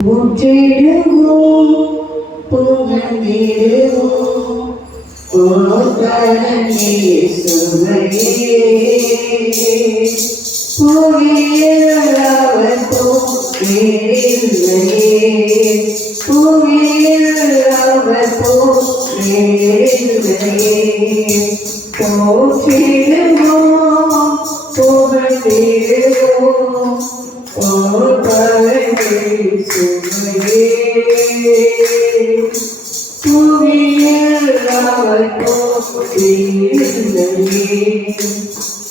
முற்றிடுவோம் புகழ்ந்திடுவோம் போதனே சுவையே புவியில் அவர் போற்றில்லையே புவியில் அவர் போற்றில்லையே போற்றிடுவோம் புகழ்ந்திடுவோம் போதனே சுவையே புவியில் அவர் போற்றில்லையே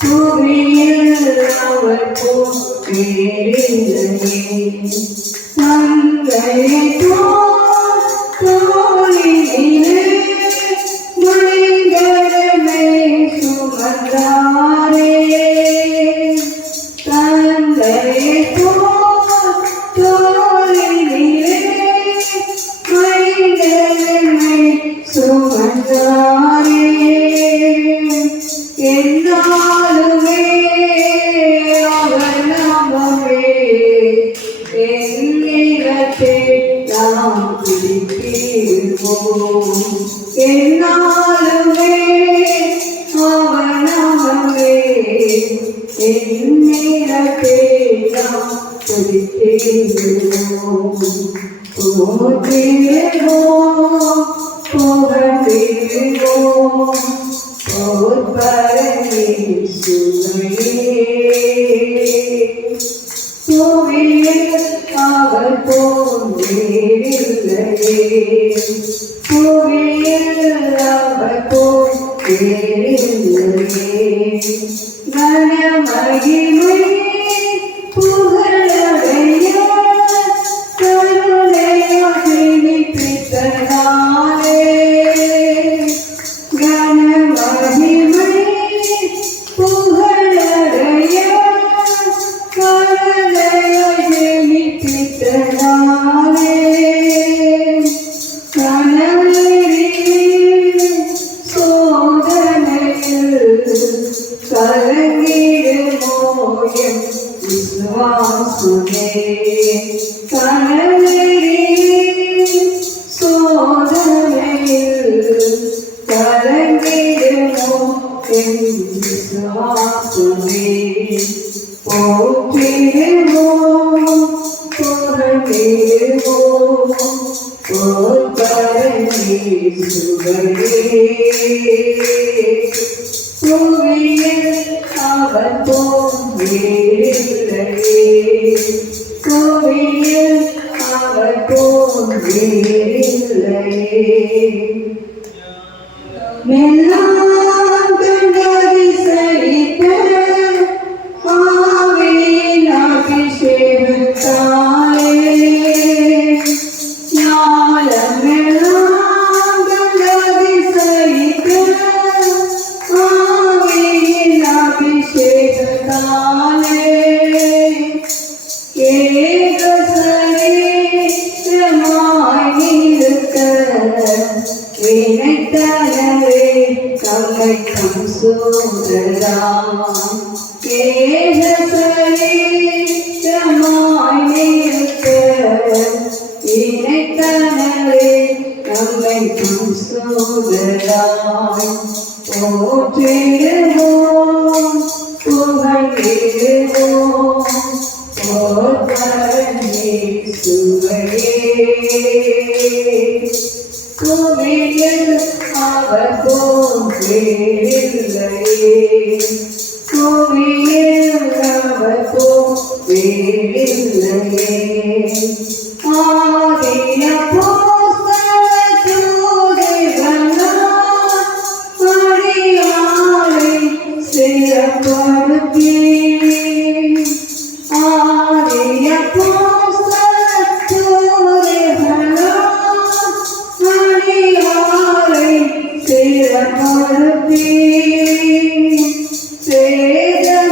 புவியில் அவர் போற்றில்லையே தந்தையை தோளிலே முழிந்தரமே சுமந்தாரே தந்தையை தோளிலே முழிந்தரமே சுமந்தாரே என்னாலுமே அவர் நாமமே என்னிடத்தை நாம் பிடித்திருப்போம் என்னாலுமே அவர் நாமமே என்னிடத்தை நாம் பிடித்திருப்போம் போற்றிடுவோம் புகழ்ந்திடுவோம் போற்பரமே சுவையே புவியில் அவர் போற்றில்லையே புவியில் அவர் போற்றில்லையே கனமகிமை புகழடைய கருணையாகி பித்தனாலே கனமகிமை புகழடைய கருணையாகி பித்தனாலே கனவிலே சோதனையில் கலங்கிடுமோ என் விசுவாசமே கனவிலே சோதனையில் கலங்கிடுமோ என் விசுவாசமே போற்றிடுவோம் புகழ்ந்திடுவோம் போற்பரமே சுவையே புவியில் அவர் போற்றில்லையே புவியில் அவர் போற்றில்லையே மெல்லாம் கண்டறி சரித்த ஆவியின் அபிஷேகத்தாலே ஞானமெல்லாம் கண்டறி சரித்த ஆவியின் அபிஷேகத்தாலே ஏக சரீரமாய் இருக்க வினைத்தனரே தம்மை தம் சோதராம் ஏக சரீரமாய் இருக்க வினைத்தனரே தம்மை தம் சோதராம் போற்றிடுவோம் புகழ்ந்திடுவோம் போற்பரமே சுவையே புவியில் அவர் போற்றில்லையே புவியில் அவர் போற்றில்லையே ஆதிய அடியாரை சிறப்படுத்தி ஆதிய அடியாரை சிறப்படுத்தி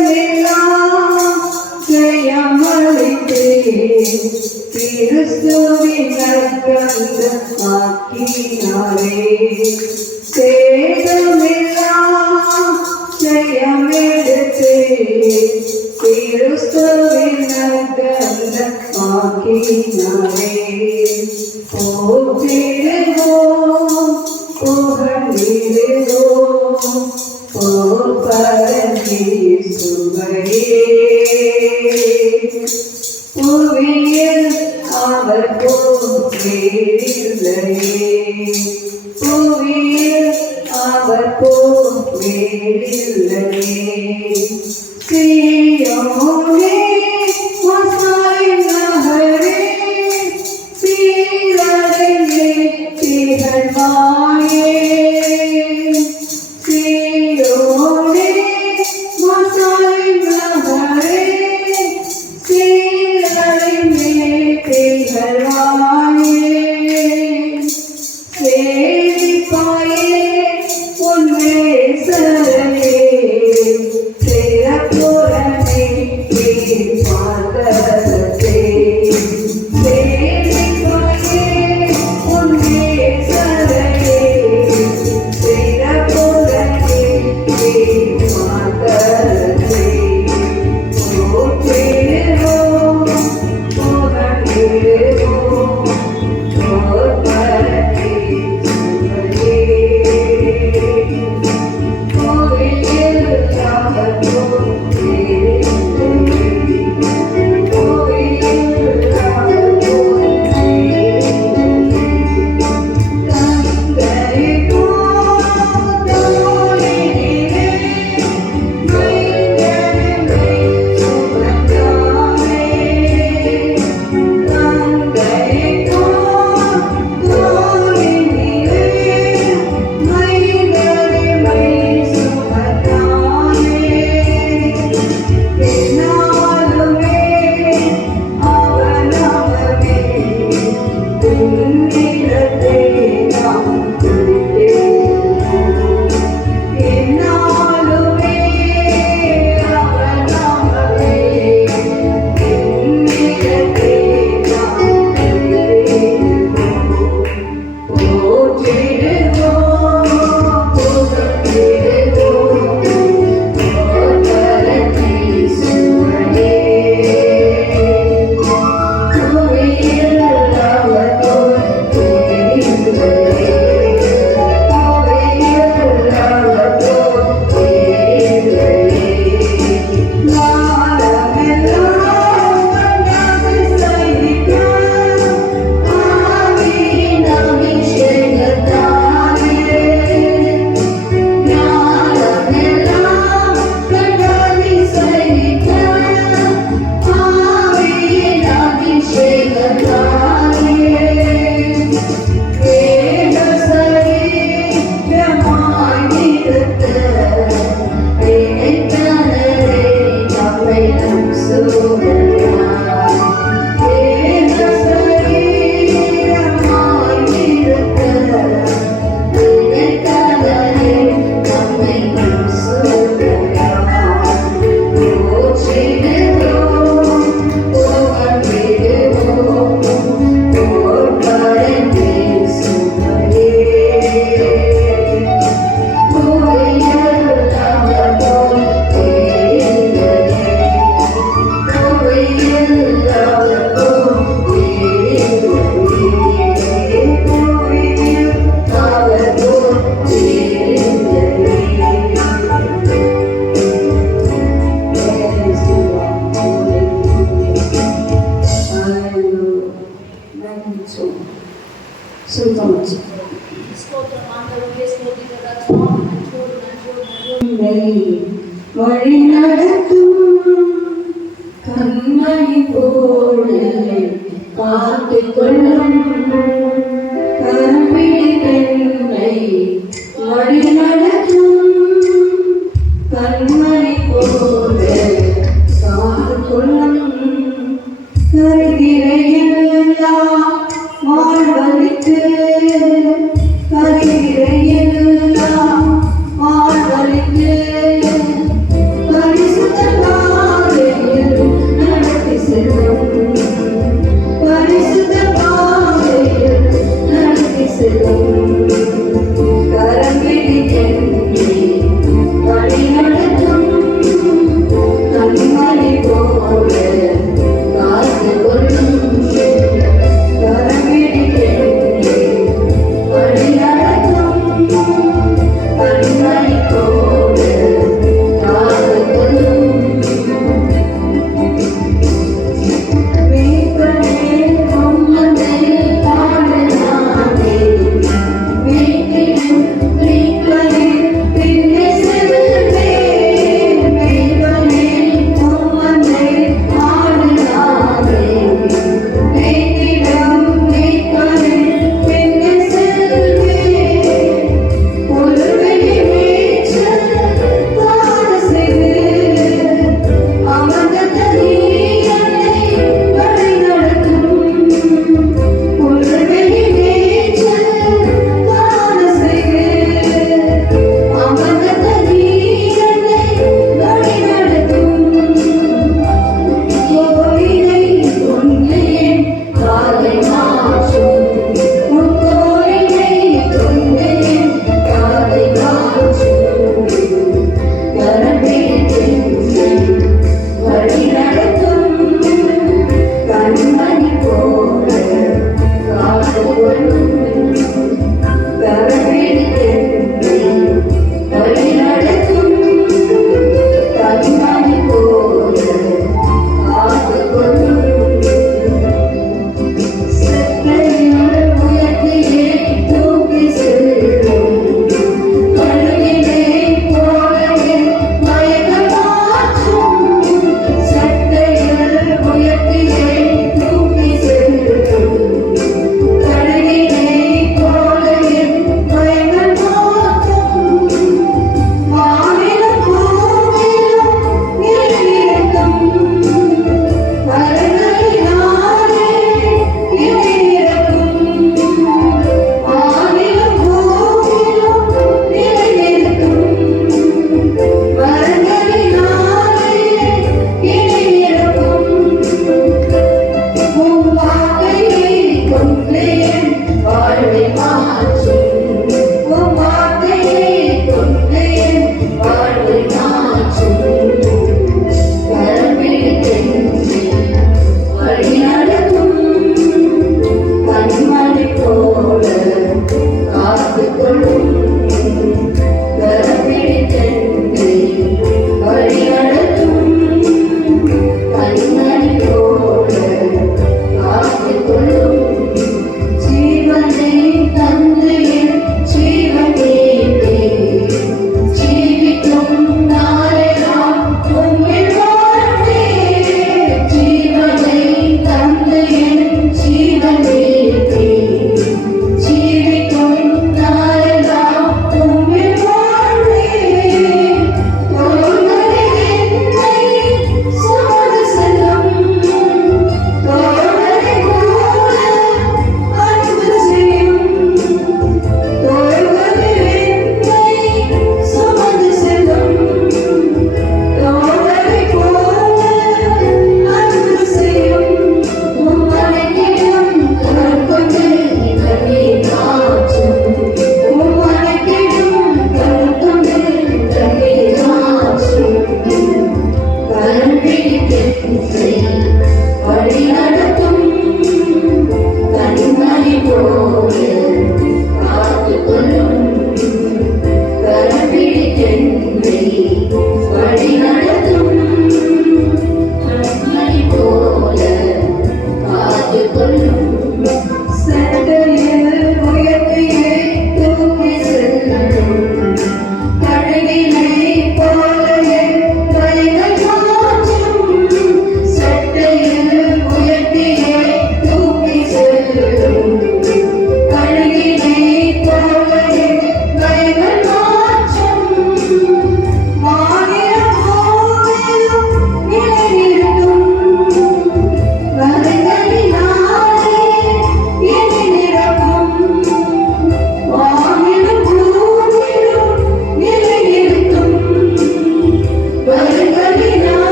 சேதமெல்லாம் ஜெயமளித்து கிறிஸ்துவின் ஆக்கினாரே சேதமெல்லாம் ஜெயமெடுத்து கிறிஸ்துவின் ஆக்கினாரே போற்றிடுவோம் புகழ்ந்திடுவோம் பரமேசுவரே. புவியில் அவர் போற்றில்லையே, புவியில் அவர் போற்றில்லையே. சீயோனே வசாய் நகரே, சீரடைந்தே திகழ்வாயே. சீயோனே வசாய் நகரே, சீரடைந்தே திகழ்வாயே. சேரிப்பாயே உன்னை சரணே, சேரப்புறமே பார்க்கதே. சேரிப்பாயே உன்னை சரணே, சேரப்புறமே பார்க்கதே. போற்றிடுவோம் புகழ்ந்திடுவோம் வழி நடத்தும் கண்மணி போல பார்த்துக் கொள்ளும் கரும்பிடி பெண்ணை வழி நடத்தும் கண்மணி போல பார்த்துக் கொள்ளும் கருகிறையெல்லாம் வாழ்வழித்து கருகிறையெல்லாம் வாழ்வழித்து பரிசுத்த பாதையில் நடத்தி செல்லும் பரிசுத்த பாதையில்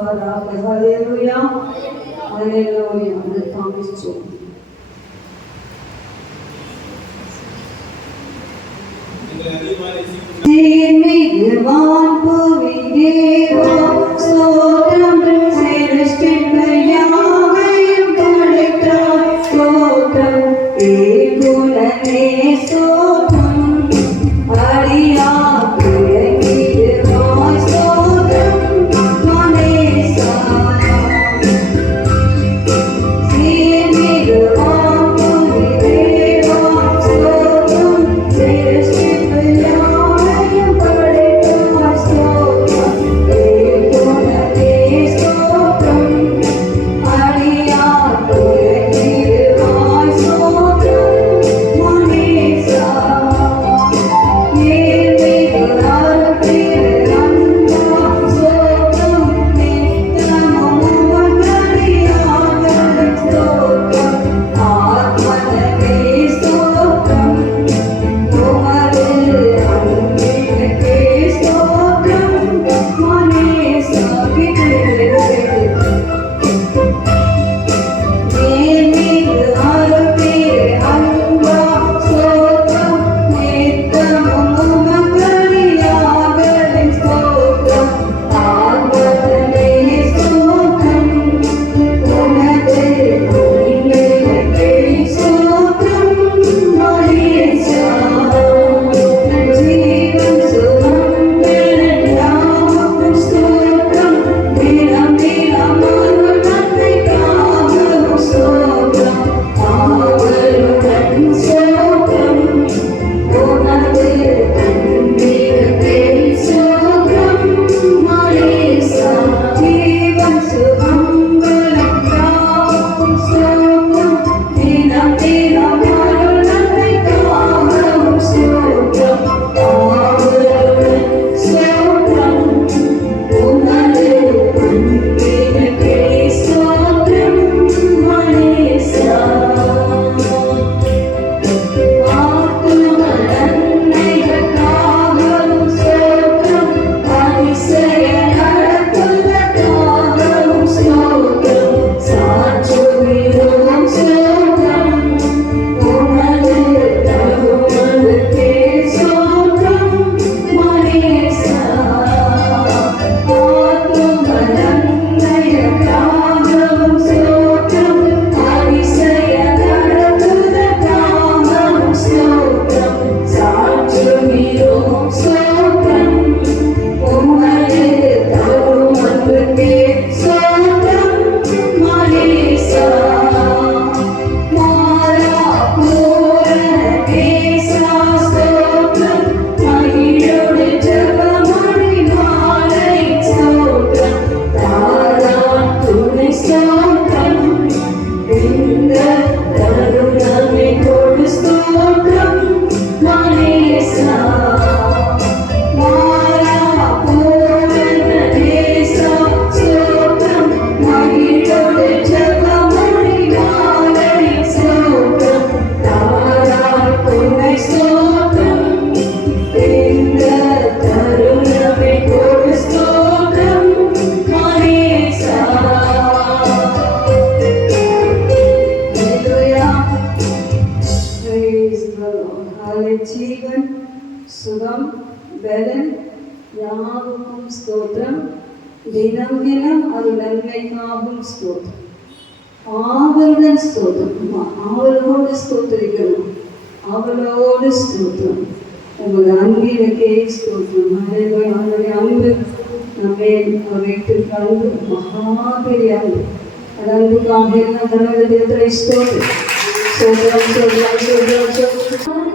காப்பாராக. ஹல்லேலூயா ஹல்லேலூயா. அதை காமிச்சோம். மிகுவான் புவி தேவா ஸ்தோத்திரம் சிருஷ்டிப்பையாவையும் படைத்தார் ஸ்தோத்திரம் ஏகுலனே ஸ்தோத்திரம் அடியாக்கு மிகுவாய் ஸ்தோத்திரம் மனேசா மிகுவான் புவி தேவா ஸ்தோத்திரம் சிருஷ்டிப்பையாவையும் படைத்தார் ஸ்தோத்திரம் ஏகுலனே ஸ்தோத்திரம் அடியாக்கு மிகுவாய் ஸ்தோத்திரம் மனேசா ஜீவன் சுகம் பலன் யாவுக்கும் ஸ்தோத்திரம். தினம் தினம் அது நன்மைக்காகும் ஸ்தோத்திரம். ஆவலுடன் ஸ்தோத்திரம். ஆவலோடு ஸ்தோத்திரிக்கணும். ஆவலோடு ஸ்தோத்திரம். உங்களோட அன்பினக்கே ஸ்தோத்திரம். அவருடைய அன்பு நம்மை வைத்திருக்க அன்பு மகா பெரிய அன்பு. அது அன்புக்காக என்ன தனது ஸ்தோத்திரம். சோதரம் சோதரம் சோதரம் சோதரம்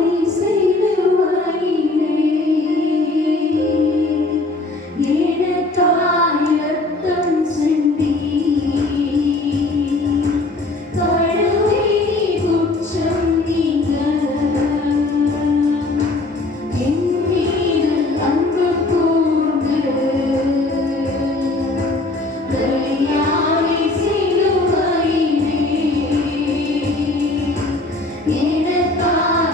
எனக்காய்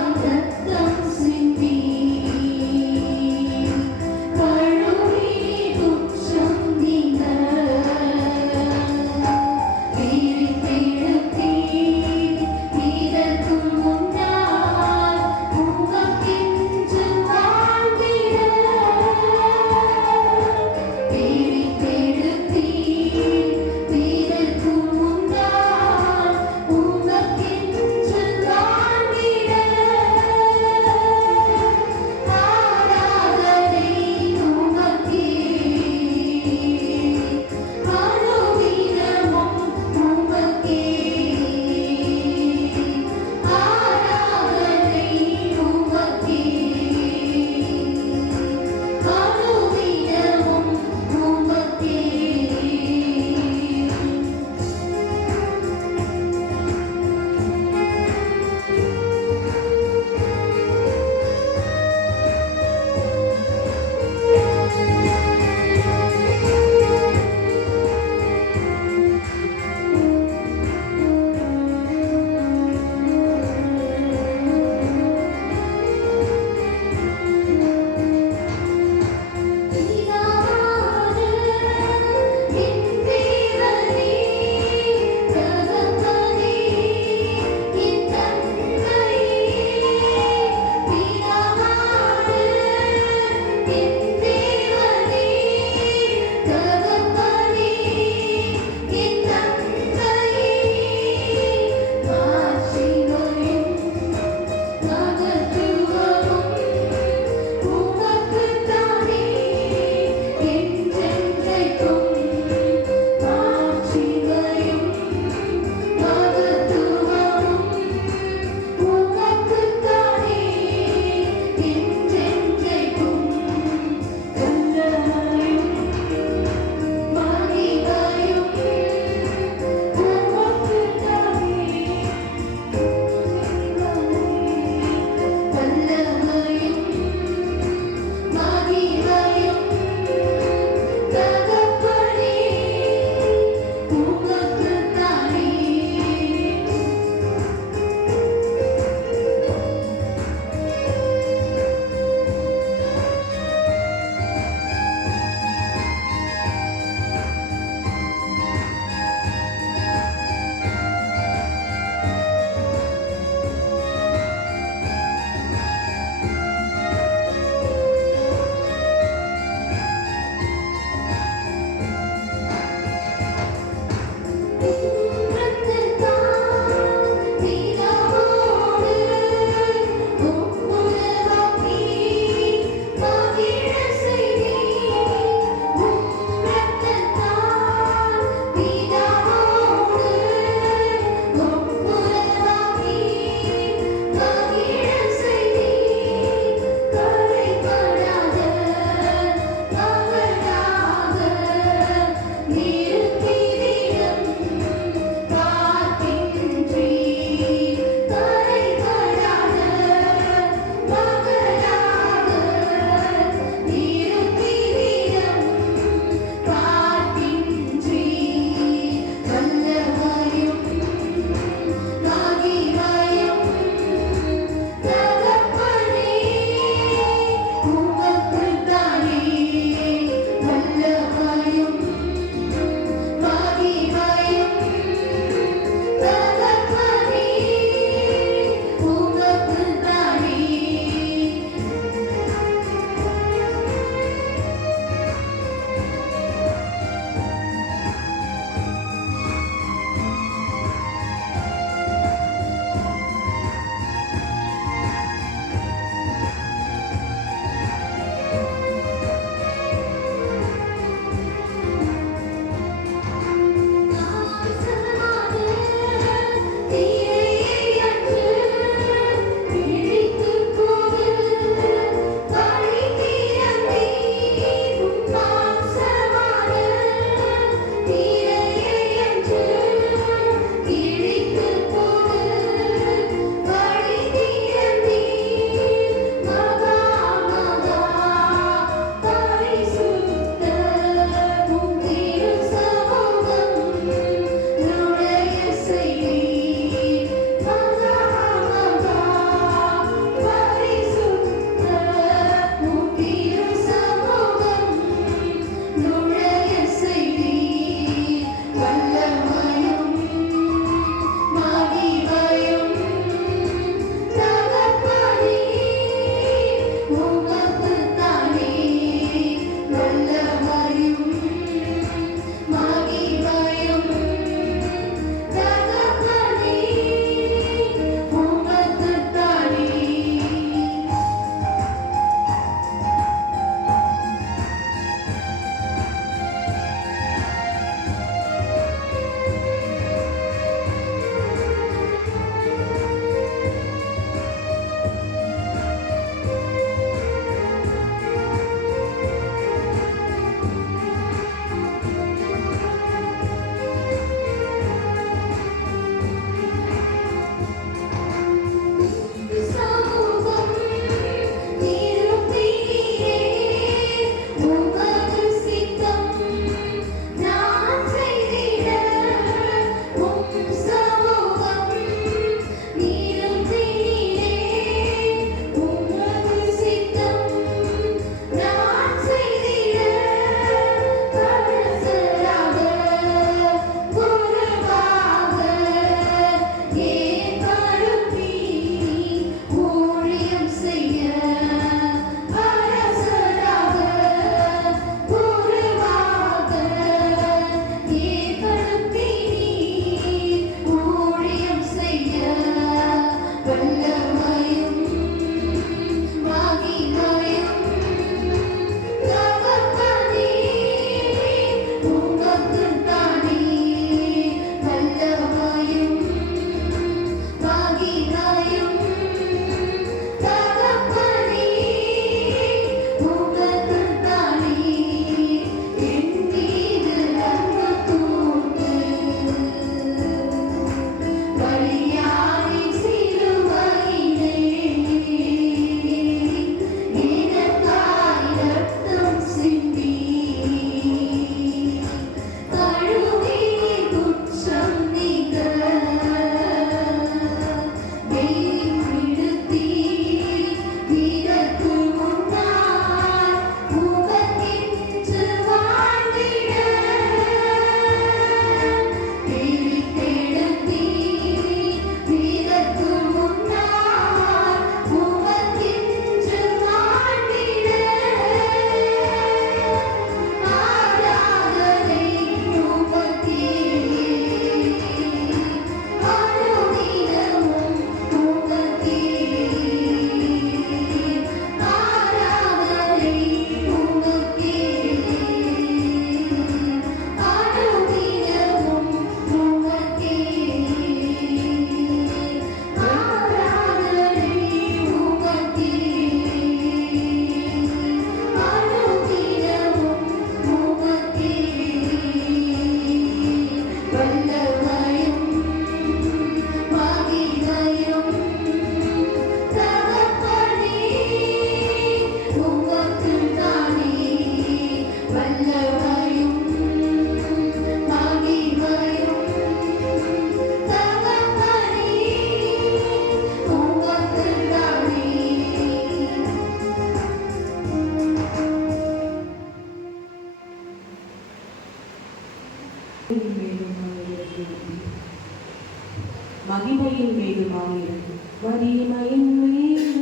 மகிமையின் மேகமாகிறது. மகிமையின் மேகம்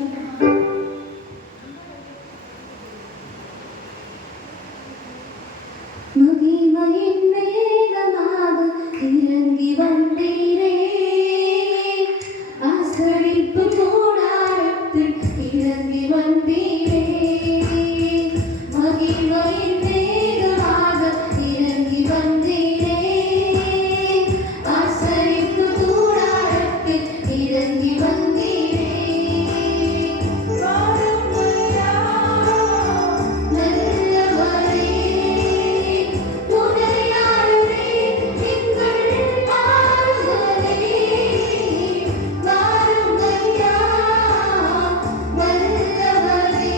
மகிமையின் மேகமாக இறங்கி வந்தீரே, ஆசரிப்பு கூடாரத்தில் இறங்கி வந்தீரே. மகிமையின் மேகமாக இறங்கி வந்தீரே, ஆசரிப்பு கூடாரத்தில் இறங்கி வந்தீரே. வாருமையா நல்லவரே, உதயாளரே, எங்கள் ஆறுதலே. வாருமையா நல்லவரே,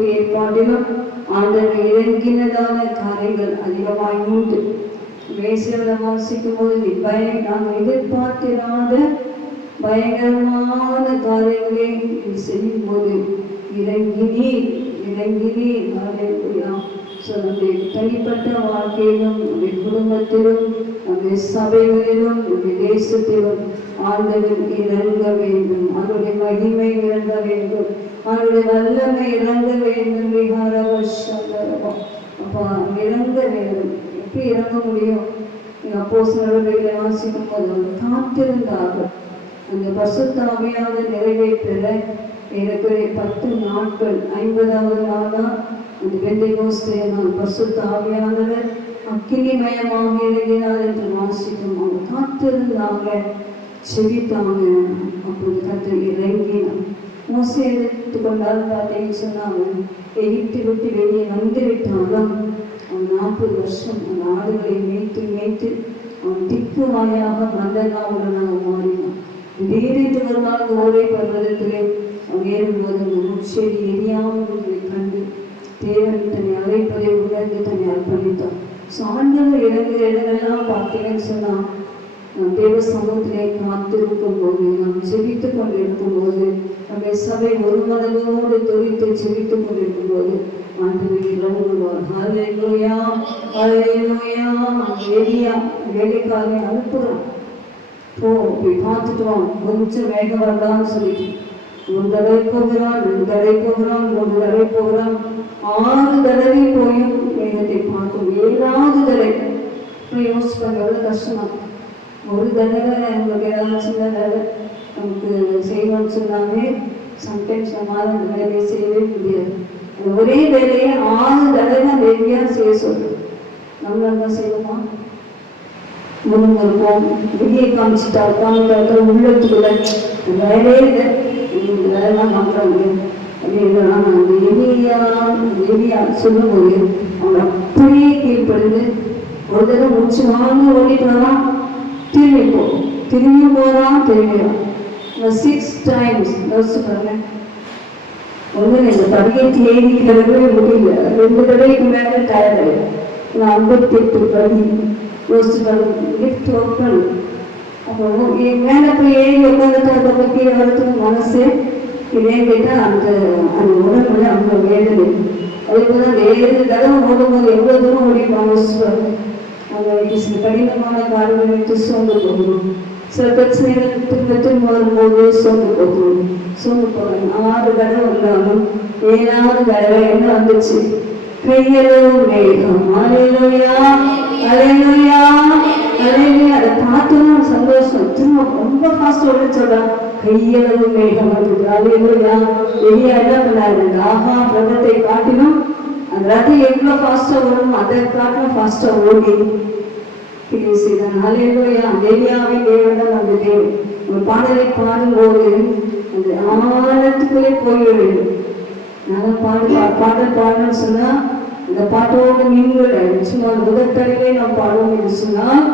புதிய ஏற்பாட்டிலும் ஆண்டவர் இறங்கினதான காரியங்கள் அதிகமாய் உண்டு. வேசியோட வாசிக்கும் போது நாங்கள் எதிர்பார்த்திராத பயங்கரமான காரியங்களை செய்யும் போது இறங்கினீர். நம்முடைய தனிப்பட்ட வாழ்க்கையிலும் நம்முடைய குடும்பத்திலும் நம்முடைய சபைகளிலும் நம்முடைய தேசத்திலும் ஆண்டவர் இறங்க வேண்டும். அவருடைய மகிமை இறங்க வேண்டும். அவருடைய வல்லமை இறங்க வேண்டும். அப்பா இறங்க வேண்டும். எப்படி இறங்க முடியும்? அப்போஸ்தலர்களை வாசிக்கும் போது காத்திருந்தார்கள். அந்த பரிசுத்த ஆவியானவர் நிறைவேற்ற ஏறக்குறைய 10 நாட்கள் 50வது நாள்தான் அந்த பெந்தெகோஸ்தே நாள் பரிசுத்த ஆவியானவர் அக்கினிமயமாக இறங்கினார் என்று வாசிக்கும். அவங்க காத்திருந்தாங்க, செவித்தாங்க. அப்போது கர்த்தர் இறங்கினார். மோசே எடுத்துக்கொண்டால் பார்த்தீங்கன்னு சொன்னாங்க, எகிப்தை விட்டு வெளியே வந்து விட்டாலும் அவன் 40 வருஷம் அந்த ஆடுகளை மேய்த்து அவன் திக்கு வாயாக மந்தனாவுடனாக மாறினான். திடீரென்று ஒரு நாள் ஓரை பர்வதத்திலே அவன் ஏறும்போது அந்த முட்செடி எரியாமல் கண்டு தேவன் தன்னை அழைப்பதை உணர்ந்து தன்னை அர்ப்பணித்தான். ஆண்டவர் இறங்குற இடங்கள்லாம் பார்த்தீங்கன்னு சொன்னான், தேவ சமூகத்திலே காத்திருக்கும் போது, நாம் செபித்துக் கொண்டிருக்கும் போது, நம்முடைய சபை ஒரு மனதோடு தொழித்து செபித்துக் கொண்டிருக்கும் போது ஆண்டவர் இறங்குவார். ஹல்லேலூயா, ஹல்லேலூயா. எலியா வேலைக்காரை அனுப்புறான், போய் பார்த்துட்டு வா, கொஞ்சம் வேகம் வரலான்னு சொல்லிட்டு 1 தடவை போகிறான், 2 தடவை போகிறான், 3 தடவை போகிறான், 6 தடவை போயும் வேகத்தை பார்க்கும். 7வது தடவை யோசிப்பாங்க, எவ்வளவு கஷ்டமா. ஒரு தடவை நமக்கு ஏதாவது சின்ன வேலை நமக்கு செய்யணும்னு சொன்னாலே சம்டைம்ஸ் நம்மளால அந்த வேலையை செய்யவே முடியாது. ஒரே வேலையை 6 தடவை ரெடியா செய்ய சொல்றோம். நம்ம என்ன செய்வோமா? முன்னிருப்போம், வெளியே காமிச்சுட்டா உட்காந்துட்டா உள்ளத்துக்குள்ள வேலையே இல்லை, வேலைலாம் பார்க்க முடியும் அப்படின்னு அந்த எலியா சொல்லும்போது அவங்க அப்படியே கீழ்படுது. ஒரு தடவை முடிச்சு வாங்க ஓடிட்டு வரான், திரும்பி போறான். 6 times யோசிச்சு பாருங்க. இந்த படிக்கட்டு ஏறிக்கிறதே முடியல, 2 தடவைக்கு மேல டயர்ட் ஆயிடும். 58 படி யோசிச்சு பாருங்க. லிஃப்ட் ஓப்பன், அப்போ மேல போய் ஏறி உட்காந்துட்டு கீழே வரதுக்கு மனசு இல்லைன்னு கேட்டா அந்த உடம்புல அவங்க வேதனை. அதே போல அந்த 7 தடவை ஓடும்போது எவ்வளவு தூரம் ஓடிப்பாங்க யோசிச்சு பாருங்க. அவங்க சில கடினமான காரியங்களை விட்டு சோர்ந்து போகணும், சில பிரச்சனைகள் திரும்ப வரும்போது சோர்ந்து போகணும். 6 தடவை வந்தாலும் 7வது தடவை என்ன வந்துச்சு? கையளவு மேகம். ஹல்லேலூயா, ஹல்லேலூயா, ஹல்லேலூயா. அதை பார்த்தோம் சந்தோஷம். திரும்ப ரொம்ப ஃபாஸ்டோட சொல்றான், கையளவு மேகம் வந்தது. ஹல்லேலூயா. எலியா என்ன பண்ணாரு? ஆஹா பிரபத்தை காட்டிலும் அந்த ரதம் எவ்வளவு ஃபாஸ்டா ஓடும் அதை காட்டிலும் ஃபாஸ்டா ஓடி செய்தான். ஹல்லேலூயா. எலியாவின் தேவன் அந்த தேவன். ஒரு பாடலை பாடும்போது அந்த ஆழத்துக்குள்ளே போயிட வேண்டும். நாங்கள் பாடல் பாடணும்னு சொன்னா இந்த பாட்டோடு நீங்கள் சும்மா முதற்கடையிலே நாம் பாடுவோம் என்று சொன்னால்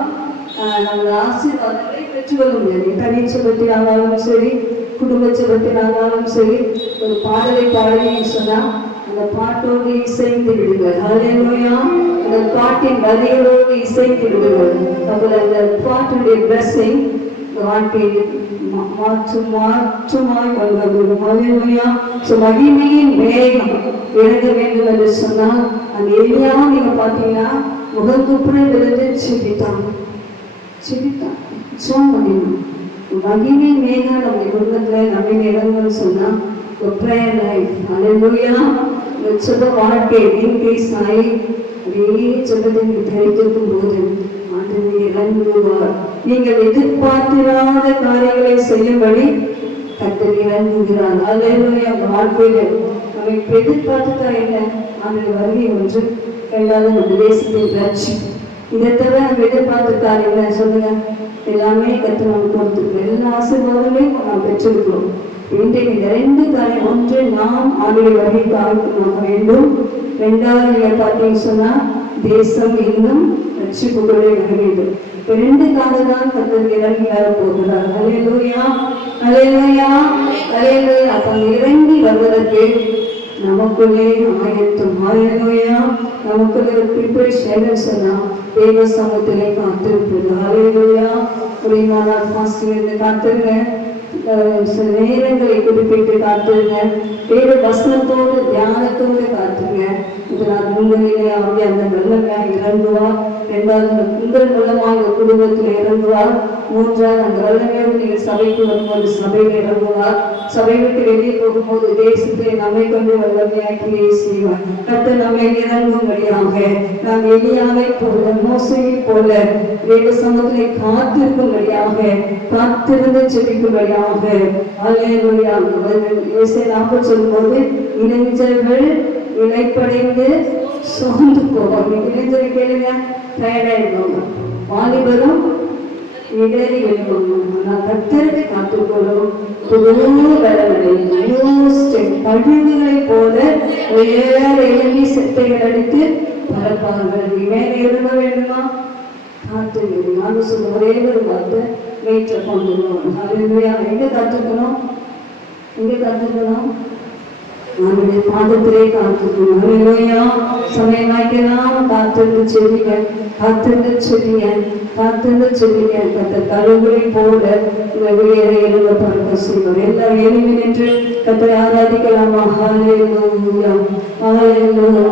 நாங்கள் ஆசீர்வாதங்களை பெற்றுக்கொள்ள முடியாது. தனி சுபத்தினாலும் சரி, குடும்ப சுபத்தினாலும் சரி, ஒரு பாடலை பாடலைன்னு சொன்னா அந்த பாட்டோடு இசைந்து விடுங்கள். ஹல்லேலூயா. அந்த பாட்டின் வரிகளோடு இசைந்து விடுங்கள். அப்போது அந்த பாட்டுடைய பிளஸிங் வாழ்க்கையை மாற்றுமாய் கொள்வது. ஹல்லேலூயா. மகிமையின் வேகம் இறங்க வேண்டும் என்று சொன்னால் அந்த எலியாவும் நீங்க பார்த்தீங்கன்னா முகக்குப்புற விழுந்து செபித்தான். பண்ணிடணும். மகிமையின் வேகம் நம்முடைய குடும்பத்துல நம்ம இறங்கணும்னு சொன்னா ப்ரேயர் லைஃப். ஹல்லேலூயா. சொல்ல வாழ்க்கை இன்க்ரீஸ் ஆகி அப்படியே சொல்றதை தெரிந்திருக்கும் போது ஆண்டவர் இறங்குவார். நீங்கள் எதிர்பார்த்திராத காரியங்களை செய்யும்படி கர்த்தர் இறங்குகிறார். ஹல்லேலூயா. வாழ்க்கையில நம்ம இப்ப எதிர்பார்த்துட்டா என்ன? ஆண்டவர் வருகை ஒன்று, 2வது நம்ம தேசத்தின் ரட்சிப்பு. இதை தவிர நம்ம எதிர்பார்த்துருக்காரு என்ன சொல்லுங்க? எல்லாமே கர்த்தர் நமக்கு கொடுத்துருக்கோம். எல்லா ஆசீர்வாதங்களையும் நாம் பெற்றிருக்கிறோம். இன்றைக்கு இந்த 2 காரியம், ஒன்று நாம் ஆண்டவர் வருகைக்கு ஆயத்தமாக வேண்டும். 2வது நீங்க பார்த்தீங்கன்னு சொன்னா தேசம் இன்னும் ரட்சிப்புக்குள்ளே வர வேண்டும். 2க்காக தான் கர்த்தர் இறங்கி வர போகிறார். ஹல்லேலூயா, ஹல்லேலூயா, ஹல்லேலூயா. அப்ப இறங்கி வருவதற்கு நமக்குள்ளே ஆயத்தம். ஹalleluya. நமக்குள்ளே ஒரு ப்ரிப்பரேஷன் சொன்னா தேவ சமூகத்திலே காத்திருப்பது. ஹalleluya. பிரியமான பாஸ்டர் காத்துருங்க. சில நேரங்களை குறிப்பிட்டு காத்துருங்க. வேறு வசனத்தோடு தியானத்தோடு காத்துருங்க. இதனால் உங்களிலே ஆகிய அந்த வல்லமையாக இறங்குவார். இரண்டாவது உங்கள் மூலமாக குடும்பத்தில் இறங்குவார். மூன்றாவது அந்த வல்லமையோடு நீங்கள் சபைக்கு வரும்போது சபையில் இறங்குவார். சபை விட்டு வெளியே போகும்போது தேசத்தை நம்மை கொண்டு வல்லமையாக்கி செய்வார். கர்த்தர் நம்மை இறங்கும்படியாக நாம் எலியாவை போல மோசையை போல வேத சமூகத்திலே காத்திருக்கும்படியாக காத்திருந்து செபிக்கும்படியாக அல்லேலூயா. சொல்லும்போது இளைஞர்கள் இழைப்படைந்து சோர்ந்து போவாங்க. இளைஞரை கேளுங்க, டயர்டாயிடுவாங்க. வாலிபரும் இடறி வெளிவாங்க. ஆனால் கர்த்தரை காத்துக்கொள்ளும் கழிவுகளை போல எழுதி செட்டைகள் அடித்து பரப்பார்கள். மேலே எழுத வேண்டுமா? காத்து நான் சொல்ல ஒரே ஒரு வார்த்தை வெயிற்ற கொண்டு எங்க காத்துக்கணும்? எங்க காத்துக்கணும்? நம்முடைய பாதத்திலே காத்துக்கணும். ஹalleluya. சமயமாக்கலாம் காத்திருந்து செல்லுங்க, காத்திருந்து செல்லுங்க, காத்திருந்து செல்லுங்க. கர்த்தர் கழுகுகளை போல வெளியேற எழுத பார்க்க செய்வார். எல்லாரும் எழுதி நின்று கர்த்தரை ஆராதிக்கலாமா? ஹalleluya, ஹalleluya,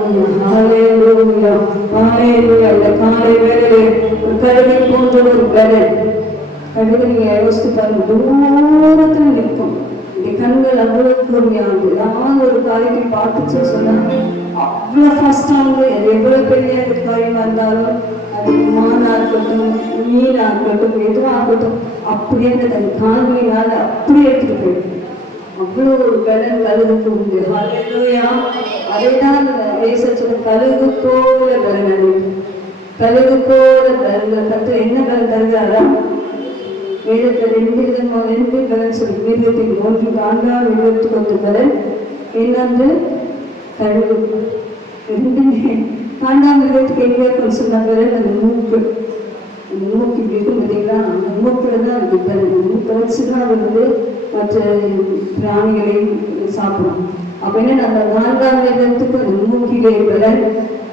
ஹalleluya, ஹalleluya. இந்த காலை வேளையிலே ஒரு கழுகை போன்ற ஒரு பலன் கழுகு நீங்க யோசித்து பாருங்க, தூரத்துல நிற்கும். கண்கள் அவ்வளவு கூர்மையானது. நான் ஒரு காரியத்தை பார்த்துச்சு சொன்னா அவ்வளவு ஃபாஸ்டானது. எவ்வளவு பெரிய காரியமா இருந்தாலும் அது மானா இருக்கட்டும், மீனா இருக்கட்டும், எதுவா இருக்கட்டும், அப்படியே தன் கால்களினால அப்படியே எடுத்துட்டு போயிடும். அவ்வளவு ஒரு பலன் கழுகுக்கு உண்டு. ஹalleluya. அதைதான் தேசத்துல கழுகு போல பலன் அடையும். கழுகு போல பலன் கற்று என்ன பலன் தருகிறாரா? வேதத்தில் ரெண்டு பலன் சொல்லி மிருகத்துக்கு ஒன்று ஆண்டாள் மிருகத்துக்கு ஒன்று பலன், இன்னொன்று கழுகு. ரெண்டுமே ஆண்டாள் மிருகத்துக்கு எங்க சொன்ன பலன் அந்த மூக்கு. அந்த மூக்கு இப்படி இருக்கும் பார்த்தீங்களா? அந்த மூக்குல தான் இருக்கு பலன். மூக்கு வச்சுதான் வந்து மற்ற பிராணிகளை சாப்பிடும். அப்ப என்ன அந்த நான்காம் மிருகத்துக்கு அந்த மூக்கிலே பலன்,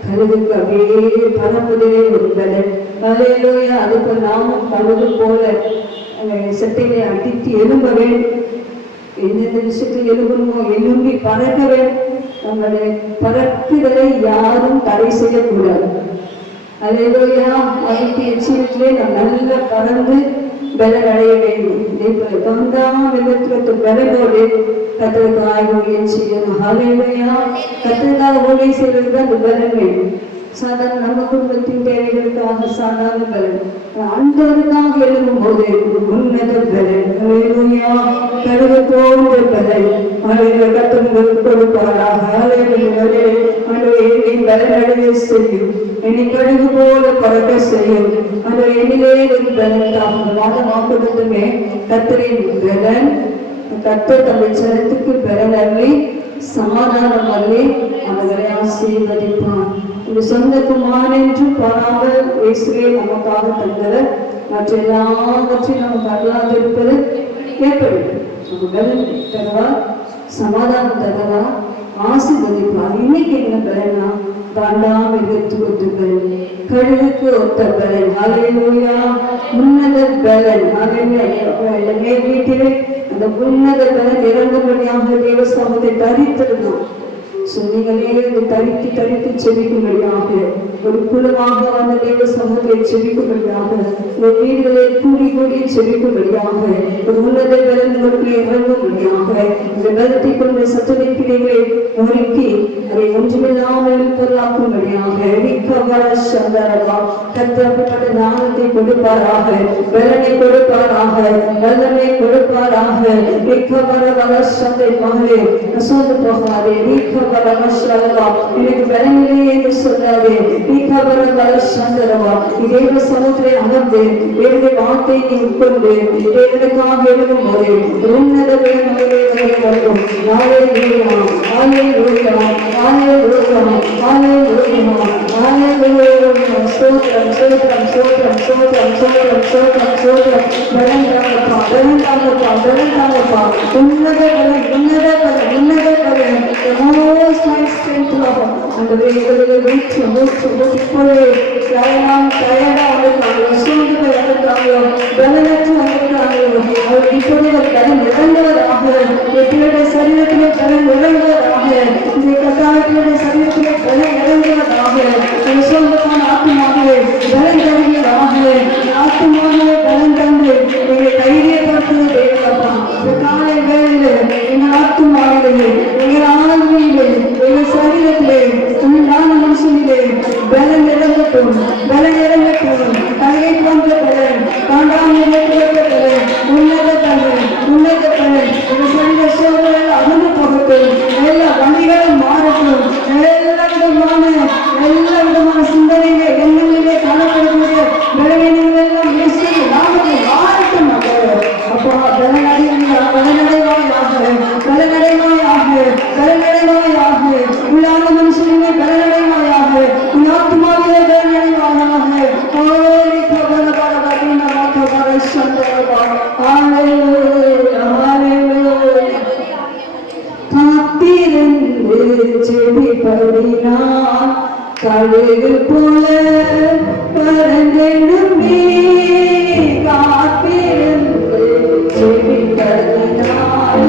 கழுகுக்கு அப்படியே பரப்புதலே ஒரு பலன். ஹalleluya. அதுக்கு நாமும் கழுகு போல சட்டையை அடித்து எழும்ப வேண்டும். எந்தெந்த விஷயத்தில் எழும்பணுமோ எழும்பி பறக்க வேண்டும். நம்மளுடைய பறக்குதலை யாரும் தடை செய்யக்கூடாது. ஹalleluya. அதுக்கு எச்சரிக்கையிலே நாம் நல்லா பறந்து பலன் அடைய வேண்டும். இதே போல தொண்டாம் விதத்துக்கு பலனோடு கர்த்தருக்கு ஆய்வுகள் செய்யணும். ஹalleluya. கர்த்தருக்காக ஊழியம் செய்வதற்கு அந்த பலன் வேண்டும். சாதாரண நம்ம குடும்பத்தின் தேவைகளுக்காக சாதாரண பலன், ஆண்டவருக்காக எழுதும் போது உன்னத பலன். ஹalleluya. கழுகு போன்ற பலன் கர்த்தருக்கு கொடுப்பாராக. ஹalleluya. பலன் அடைய செய்யும். என்னை கழுகு போல பறக்க செய்யும். அந்த எண்ணிலே ஒரு பலன் தாமதமாக்குவதுமே கர்த்தரின் பலன். கர்த்தர் தம்முடைய ஜனத்துக்கு பலன் அள்ளி சமாதானம் அள்ளி அவர்களை ஆசீர்வதிப்பார். இந்த சொந்த குமாரன் என்று பாராமல் இயேசுவே நமக்காக தந்தவர். மற்ற எல்லாவற்றையும் நமக்கு அல்லாது இருப்பது எப்படி? பலன் தரவா, சமாதானம் தரவா, ஆசீர்வதிப்பார். இன்னைக்கு என்ன பலனா? தாண்டாம மிருகத்துக்கு பலன், கழுகுக்கு ஒத்த பலன். ஹalleluya. உன்னத பலன். ஹalleluya. மேல் வீட்டிலே அந்த உன்னத பலன் இறங்கும்படியாக தேவ சமூகத்தை தரித்திருந்தோம். சொன்னீங்களே இந்த தரித்து செபிக்கும்படியாக ஒரு குழுவாக அந்த தேவ சமூகத்தை செபிக்கும்படியாக ஒரு வீடுகளை கூடி செபிக்கும்படியாக ஒரு உன்னத பலன் உங்களுக்கு இறங்கும்படியாக இந்த பலத்தை கொண்டு சத்துரைக்கிறீர்களே ஒருக்கி அதை ஒன்றுமில்லாமல் பொருளாக்கும்படியாக கர்த்தப்பட்ட ஞானத்தை கொடுப்பாராக, பலனை கொடுப்பாராக, வல்லமை கொடுப்பாராக. மகளே சோர்ந்து போகாதே. எனக்கு பலனில்லை என்று சொல்லாதே. தேவ சமூகத்தை அமர்ந்து தேவனுடைய வார்த்தையை நீ உட்கொண்டு தேவனுக்காக எழுதும் போது உன்னத வரும். சோத்திரம் சோத்திரம் சோத்திரம் சோத்திரம் சோத்திரம் சோத்திரம் சோத்திரம் பலன் பலந்தாங்கப்பா பலந்தாங்கப்பா உன்னத பலன் உன்னத பலன் உன்னத பலன் most high strength Lord அந்த வேலைகளை வீட்டு இப்பொழுது டயர்டா வந்திருக்காங்க சூழ்ந்து போய் வந்திருக்காங்க பலனற்று வந்திருக்காங்க அவர் இப்பொழுது பலன் இறங்குவதாக பிள்ளைடைய சரீரத்திலே பலன் இறங்குவதாக இந்த கட்டாயத்தினுடைய சரீரத்திலே பலன் இறங்குவதாக சொந்தமான ஆத்மாவே பலன் தருவதாக ஆத்மாவே பலன் தந்து எங்களை தைரியப்படுத்துவது தேவைப்பா இந்த காலை வேளையிலே எங்கள் ஆத்மாவிலே எங்கள் ஆன்மையிலே எங்கள் சரீரத்திலே உண்டான மனுஷனிலே பலன் இறங்கட்டும் பலன் இறங்கட்டும் தலையை கொண்ட பலன் காண்டாமல் பலன் உன்னத பலன் உன்னத பலன் எங்கள் சரீர சோழர்கள் அகன்று போகட்டும் எல்லா வழிகளும் மாறட்டும் எல்லா விதமான சிந்தனையிலே எண்ணங்களிலே காணப்படக்கூடிய பலவீனங்கள் எல்லாம் இயேசுவின் நாமத்தில் மாறட்டும் அப்பா பலனடைவாயாக உள்ளான மனுஷனுமே பலனடைவாயாக ஆத்மாவிலே பலனடைவாயாக ஓரி பிரபல பரபரீன மாற்றவரை சந்தரவா காத்திருந்து செவிப்பதினால் கழுகு போல பரந்தெடுமே காத்திருந்து செவிப்பதினால்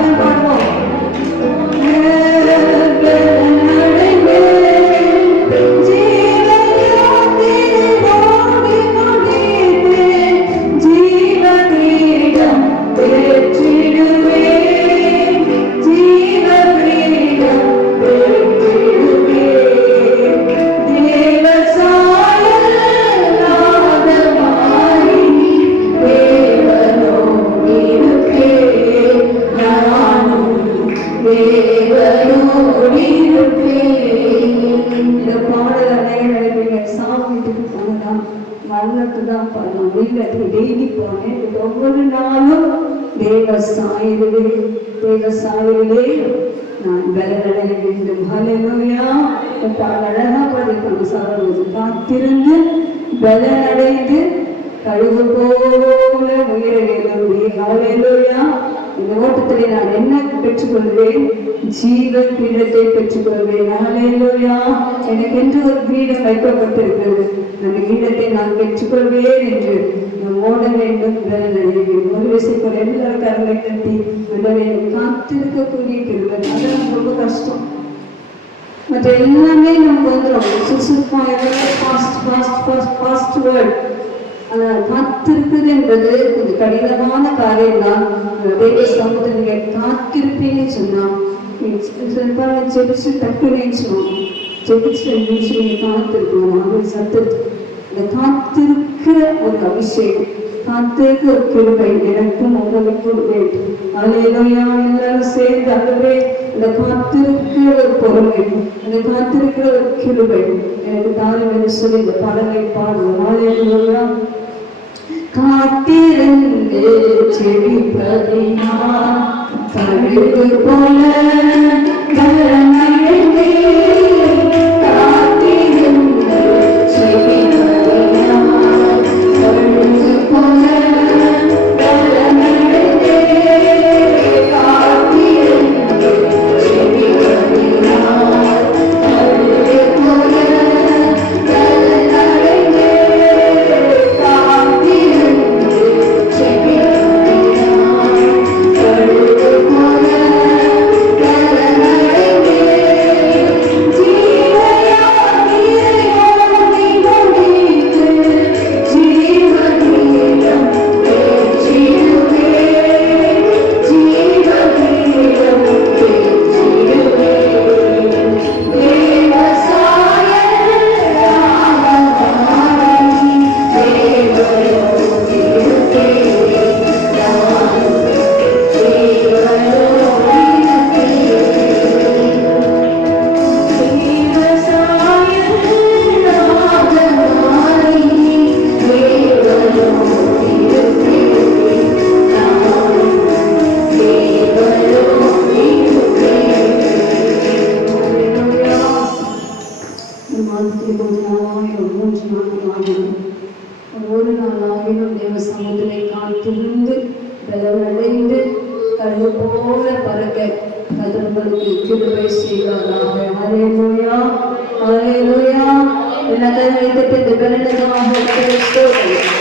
ஒவ்வொரு நாளும் தேவ சாயலிலே நான் பலனடைய வேண்டும் ஹல்லேலூயா அழகா படிக்கணும் சகோதரர் காத்திருந்து பலனடைந்து கழுகு போல உயிர எழும்பி ஹல்லேலூயா இந்த ஓட்டத்திலே நான் என்ன பெற்றுக்கொள்வேன் ஜீவ கிரீடத்தை பெற்றுக்கொள்வேன் ஹல்லேலூயா எனக்கு என்று ஒரு கிரீடம் வைக்கப்பட்டிருக்கிறது அந்த கிரீடத்தை நான் பெற்றுக்கொள்வேன் என்று ஓட வேண்டும் ஒரு விஷயம் எல்லாரும் கரங்களை தட்டி காத்திருக்கக்கூடிய கிருபை அதெல்லாம் ரொம்ப கஷ்டம் மற்ற எல்லாமே நமக்கு வந்துடும் காத்திருப்பது என்பது கொஞ்சம் கடினமான காரியம் தான் தேவ சமூகத்தை நீங்க காத்திருப்பீங்கன்னு சொன்னா செபிச்சு தக்குனேன்னு சொன்னோம் செபிச்சு 2 நிமிஷம் நீங்க காத்திருக்கணும் அவங்க சத்தத்து இந்த காத்திருக்கிற ஒரு அபிஷேகம் காத்திருக்க ஒரு கிருபை எனக்கும் உங்களுக்கும் வேண்டும் அல்லேலூயா எல்லாரும் சேர்ந்து அதுவே இந்த காத்திருக்கிற ஒரு பொறுமை அந்த காத்திருக்கிற ஒரு கிருபை எனக்கு தாரம் என்று சொல்லி இந்த பாடலை பாடுவோம் அல்லேலூயா காத்திருந்து செழிப்பதினால் கழுகு போல பலனடைந்தே காத்திருந்து செழிப்பதினால் கழுகு போல பலனடைந்தே காத்திருந்து செழிப்பதினால் கழுகு போல பலனடைந்தே பலனடைந்து கழுகு போல பறக்க கர்த்தர் உங்களுக்கு கிருபை செய்வாராக. ஹல்லேலூயா, ஹல்லேலூயா. எல்லாத்தையும் வைத்துட்டு இந்த பலனுக்காக ஸ்தோத்திரம்.